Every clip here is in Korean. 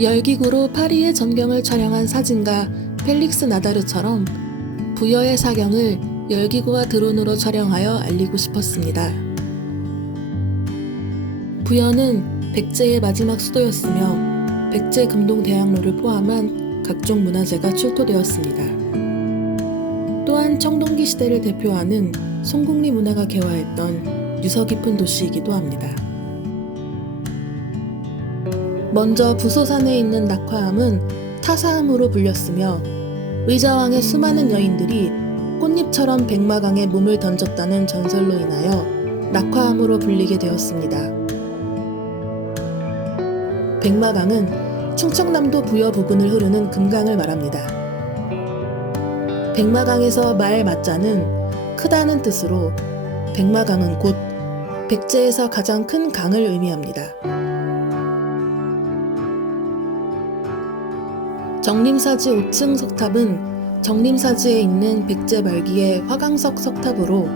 열기구로 파리의 전경을 촬영한 사진가 펠릭스 나다르처럼 부여의 사경을 열기구와 드론으로 촬영하여 알리고 싶었습니다. 부여는 백제의 마지막 수도였으며 백제 금동 대학로를 포함한 각종 문화재가 출토되었습니다. 또한 청동기 시대를 대표하는 송국리 문화가 개화했던 유서 깊은 도시이기도 합니다. 먼저 부소산에 있는 낙화암은 타사암으로 불렸으며 의자왕의 수많은 여인들이 꽃잎처럼 백마강에 몸을 던졌다는 전설로 인하여 낙화암으로 불리게 되었습니다. 백마강은 충청남도 부여 부근을 흐르는 금강을 말합니다. 백마강에서 말 맞자는 크다는 뜻으로 백마강은 곧 백제에서 가장 큰 강을 의미합니다. 정림사지 5층 석탑은 정림사지에 있는 백제 말기의 화강석 석탑으로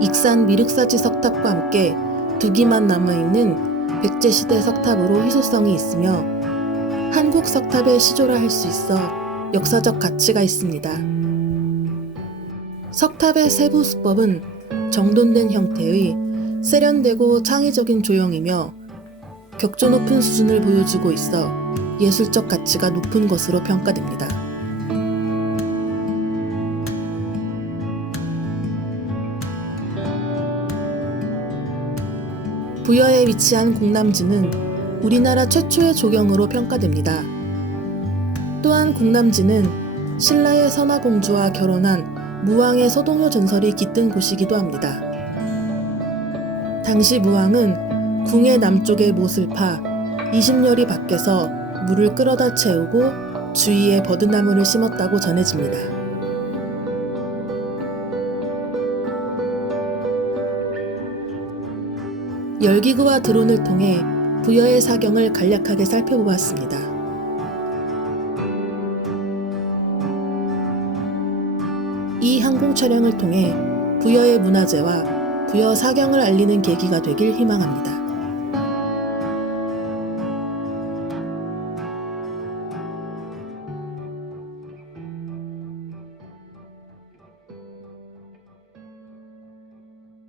익산 미륵사지 석탑과 함께 두 기만 남아있는 백제시대 석탑으로 희소성이 있으며 한국 석탑의 시조라 할 수 있어 역사적 가치가 있습니다. 석탑의 세부 수법은 정돈된 형태의 세련되고 창의적인 조형이며 격조 높은 수준을 보여주고 있어 예술적 가치가 높은 것으로 평가됩니다. 부여에 위치한 공남지는 우리나라 최초의 조경으로 평가됩니다. 또한 공남지는 신라의 선화공주와 결혼한 무왕의 서동요 전설이 깃든 곳이기도 합니다. 당시 무왕은 궁의 남쪽의 못을 파 20열이 밖에서 물을 끌어다 채우고 주위에 버드나무를 심었다고 전해집니다. 열기구와 드론을 통해 부여의 사경을 간략하게 살펴보았습니다. 이 항공 촬영을 통해 부여의 문화재와 부여 사경을 알리는 계기가 되길 희망합니다.